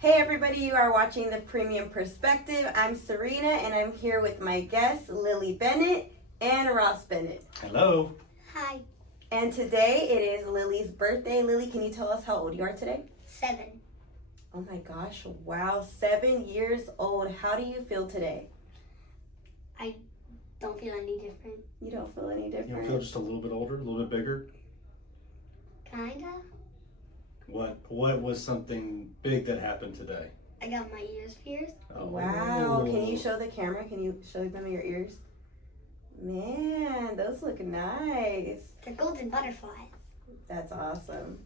Hey everybody, you are watching The Premium Perspective. I'm Serena and I'm here with my guests, Lily Bennett and Ross Bennett. Hello. Hi. And today it is Lily's birthday. Lily, can you tell us how old you are today? 7. Oh my gosh, wow, 7 years old. How do you feel today? I don't feel any different. You don't feel any You different? don't feel just a little bit older, a little bit bigger? Kinda. What was something big that happened today? I got my ears pierced. Oh. Wow, can you show the camera? Can you show them your ears? Man, those look nice. They're golden butterflies. That's awesome.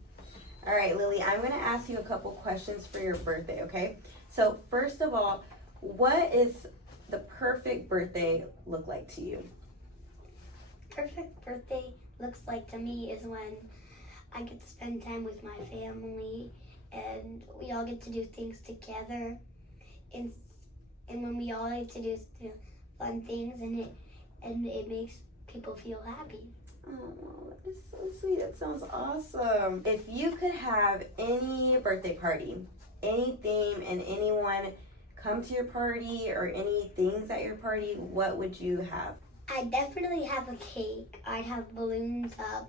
All right, Lily, I'm going to ask you a couple questions for your birthday, okay? So first of all, what is the perfect birthday look like to you? Perfect birthday looks like to me is when I get to spend time with my family and we all get to do things together. And when we all get to do fun things and it makes people feel happy. Oh, that is so sweet. That sounds awesome. If you could have any birthday party, any theme, and anyone come to your party or any things at your party, what would you have? I'd definitely have a cake. I'd have balloons up.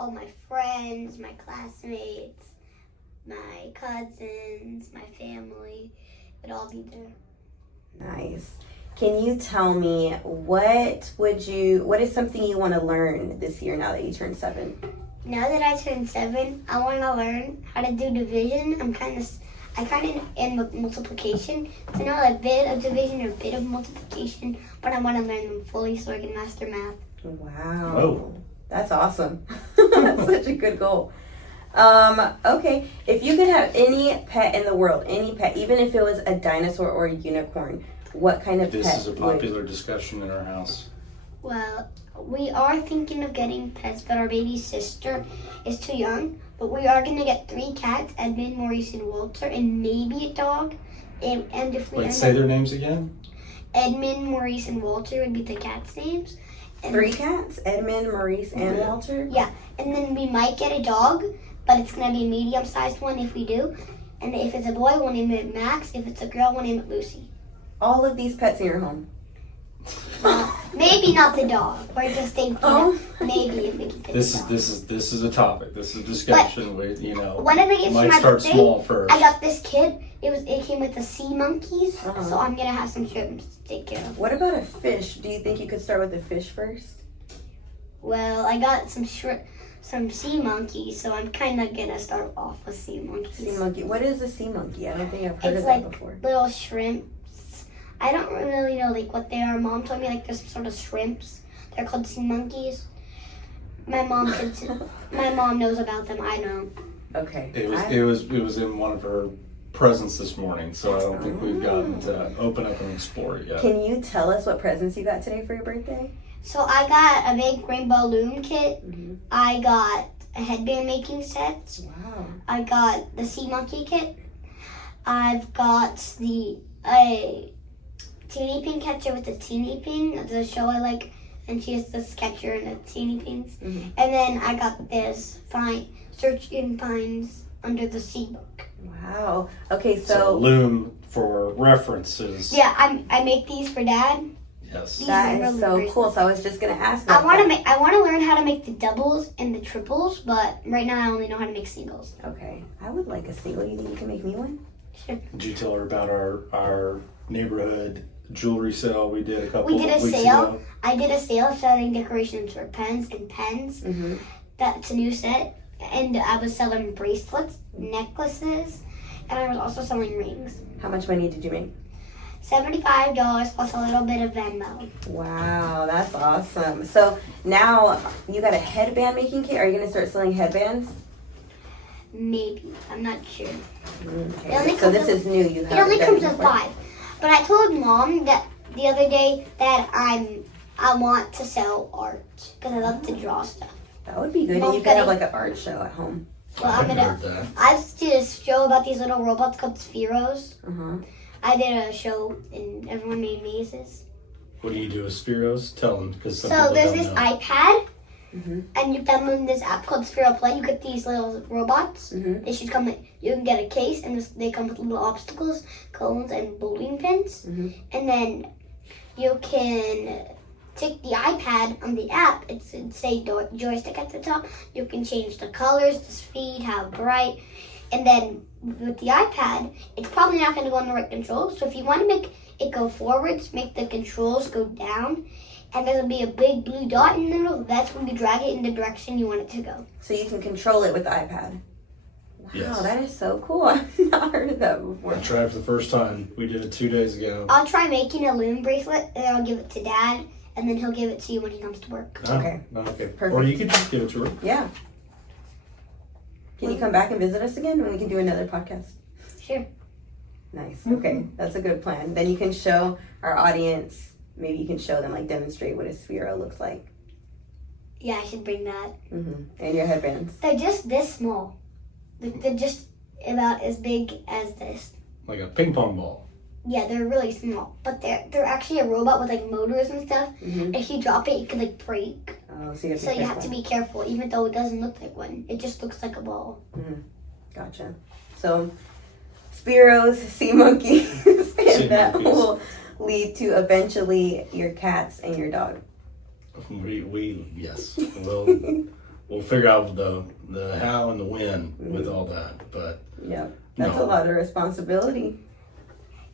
All my friends, my classmates, my cousins, my family would all be there. Nice. Can you tell me what is something you want to learn this year now that you turned 7? Now that I turned 7, I want to learn how to do division. I kind of am with multiplication. So I know a bit of division or a bit of multiplication, but I want to learn them fully so I can master math. Wow. Oh. That's awesome. That's such a good goal. Okay, if you could have any pet in the world, any pet, even if it was a dinosaur or a unicorn, what kind of pet? This is a popular discussion in our house. Well, we are thinking of getting pets, but our baby sister is too young. But we are going to get 3 cats, Edmund, Maurice, and Walter, and maybe a dog. And if we Say their names again? Edmund, Maurice, and Walter would be the cats' names. And 3 cats? Edmund, Maurice, and Walter? Yeah, and then we might get a dog, but it's going to be a medium-sized one if we do. And if it's a boy, we'll name it Max. If it's a girl, we'll name it Lucy. All of these pets in your home? Maybe not the dog. We're just thinking maybe if we can fit the dog. This is a topic. This is a discussion. One of the gifts for might my start birthday, small first. I got this kit. It came with the sea monkeys, Uh-huh. so I'm gonna have some shrimps to take care of. What about a fish? Do you think you could start with a fish first? Well, I got some sea monkeys, so I'm kind of gonna start off with sea monkeys. Sea monkey. What is a sea monkey? I don't think I've heard It's of like that before. little shrimps. I don't really know what they are. Mom told me there's some sort of shrimps. They're called sea monkeys. My mom knows about them. I don't. Okay. It was in one of her presents this morning, so I don't think we've gotten to open up and explore it yet. Can you tell us what presents you got today for your birthday? So I got a big rainbow loom kit. Mm-hmm. I got a headband making set. Wow. I got the sea monkey kit. I've got the teeny pin catcher with the teeny pin. There's a show I like, and she has this catcher and the teeny pins. Mm-hmm. And then I got this search in pines under the sea book. Wow. Okay, So loom for references. Yeah, I make these for Dad. Yes. that is so cool. So I was just gonna ask about I want to learn how to make the doubles and the triples, but right now I only know how to make singles. Okay, I would like a single. You think you can make me one? Sure. Did you tell her about our neighborhood jewelry sale we did a couple We did of a weeks sale. ago? I did a sale selling decorations for pens and pens. Mm-hmm. That's a new set. And I was selling bracelets, necklaces, and I was also selling rings. How much money did you make? $75 plus a little bit of Venmo. Wow, that's awesome. So now you got a headband making kit. Are you gonna start selling headbands? Maybe. I'm not sure. Okay. It only So comes this is new. You It haven't only done comes it with before? 5. But I told Mom that the other day that I want to sell art because I love to draw stuff. That would be good. And you could have like an art show at home. Well, I heard that. I did a show about these little robots called Spheros. Uh-huh. I did a show and everyone made mazes. What do you do with Spheros? Tell them, because some So people there's don't this know. iPad And you download this app called Sphere Play. You get these little robots. They should come. You can get a case, and they come with little obstacles, cones, and bowling pins. And then you can take the iPad on the app. It's say joystick at the top. You can change the colors, the speed, how bright, and then with the iPad, it's probably not going to go on the right controls. So if you want to make it go forwards, make the controls go down. And there'll be a big blue dot in the middle. That's when you drag it in the direction you want it to go. So you can control it with the iPad. Wow, Yes. that is so cool. I've not heard of that before. I tried for the first time. We did it 2 days ago. I'll try making a loom bracelet, and I'll give it to Dad, and then he'll give it to you when he comes to work. Oh, Okay. Okay. Perfect. Or you can just give it to her. Yeah. Can you come back and visit us again and we can do another podcast? Sure. Nice. Okay, that's a good plan. Then you can show our audience, maybe you can show them, like demonstrate what a Sphero looks like. Yeah, I should bring that. And your headbands. They're just this small. They're just about as big as this. Like a ping pong ball. Yeah, they're really small, but they're actually a robot with like motors and stuff. If you drop it, it could like break. Oh, so You have to be careful, even though it doesn't look like one. It just looks like a ball. Gotcha. So, Spiros, sea monkeys, and that will lead to eventually your cats and your dog. Yes. We'll figure out the how and the when with all that, but Yeah, that's a lot of responsibility.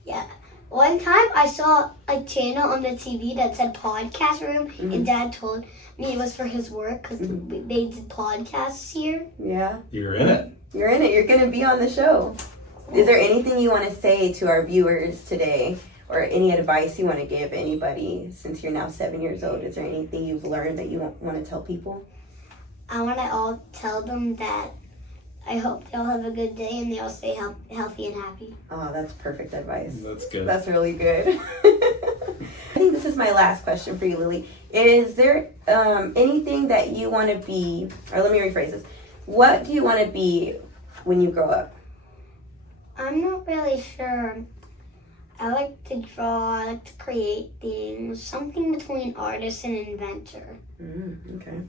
Yeah. One time I saw a channel on the TV that said podcast room, and Dad told me it was for his work because they did podcasts here. Yeah. You're in it. You're in it. You're going to be on the show. Is there anything you want to say to our viewers today, or any advice you want to give anybody since you're now 7 years old? Is there anything you've learned that you want to tell people? I want to all tell them that I hope they all have a good day and they all stay healthy and happy. Oh, that's perfect advice. That's good. That's really good. I think this is my last question for you, Lily. Is there anything that you want to be, or let me rephrase this. What do you want to be when you grow up? I'm not really sure. I like to draw, I like to create things, something between artist and inventor. Okay.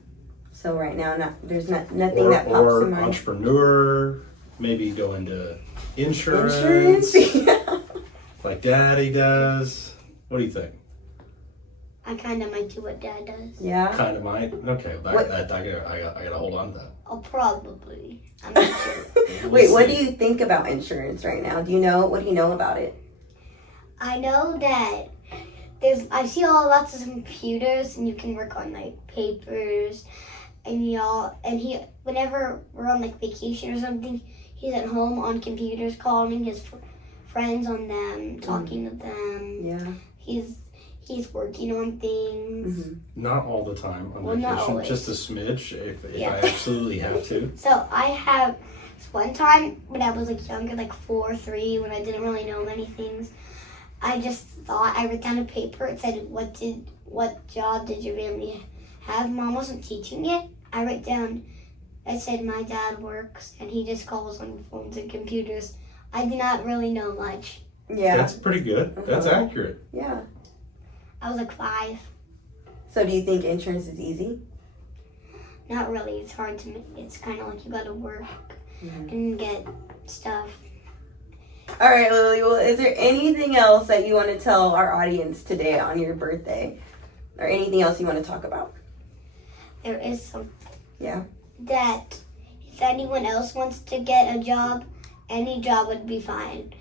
So right now, there's nothing that pops or in mind. Entrepreneur, maybe go into insurance. Yeah. Like Daddy does. What do you think? I kind of might do what Dad does. Yeah. Kind of might. Okay, I gotta hold on to that. I'll probably. I'm not sure. Wait, what do you think about insurance right now? What do you know about it? I know that I see lots of computers and you can work on like papers and whenever we're on like vacation or something, he's at home on computers calling his friends on them, talking to them. Yeah. He's working on things. Not all the time on Well, not vacation, always. just a smidge if Yeah. I absolutely have to. So I have one time when I was like younger, like 4 or 3, when I didn't really know many things. I just thought, I wrote down a paper. It said, what job did your family have? Mom wasn't teaching it. I said my dad works and he just calls on phones and computers. I did not really know much. Yeah. That's pretty good. That's accurate. Yeah. I was like 5. So do you think insurance is easy? Not really. It's hard to make. It's kind of like you gotta work and get stuff. All right, Lily. Well, is there anything else that you want to tell our audience today on your birthday? Or anything else you want to talk about? There is something. Yeah. That if anyone else wants to get a job, any job would be fine.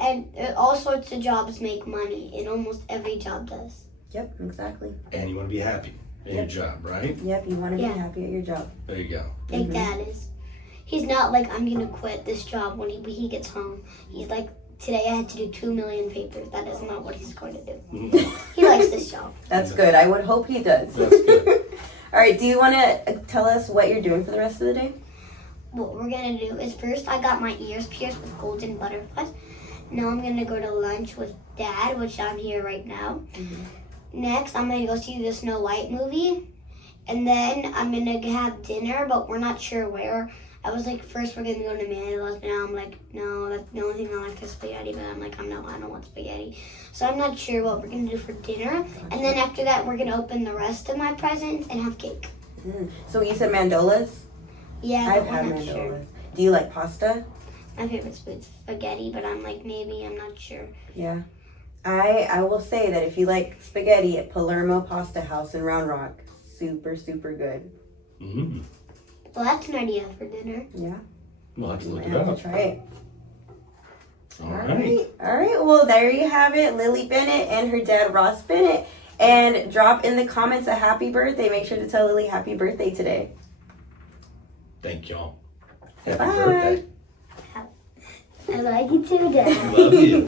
And all sorts of jobs make money, and almost every job does. Yep, exactly. And you want to be happy in your job, right? Yep, you want to Yeah. be happy at your job. There you go. Like Dad is. He's not like, I'm going to quit this job when he gets home. He's like, today I had to do 2 million papers. That is not what he's going to do. He likes this job. That's good. I would hope he does. That's good. All right, do you want to tell us what you're doing for the rest of the day? What we're going to do is first I got my ears pierced with golden butterflies. Now I'm going to go to lunch with Dad, which I'm here right now. Next, I'm going to go see the Snow White movie. And then I'm going to have dinner, but we're not sure where. I was like, first we're going to go to Manilo's. Now I'm like, no, that's the only thing I like is spaghetti. But I'm like, I don't want spaghetti. So I'm not sure what we're going to do for dinner. And then after that, we're going to open the rest of my presents and have cake. So you said mandolas? Yeah, I've but had I'm not mandolas. sure. Do you like pasta? My favorite food's spaghetti, but I'm like, maybe, I'm not sure. Yeah. I will say that if you like spaghetti at Palermo Pasta House in Round Rock, super, super good. Mm. Well, that's an idea for dinner. Yeah. We'll have to look You it have up. to try it. All right. All right. Well, there you have it. Lily Bennett and her dad, Ross Bennett. And drop in the comments a happy birthday. Make sure to tell Lily happy birthday today. Thank y'all. Say Happy bye. birthday. I like you too, Dad. Love you.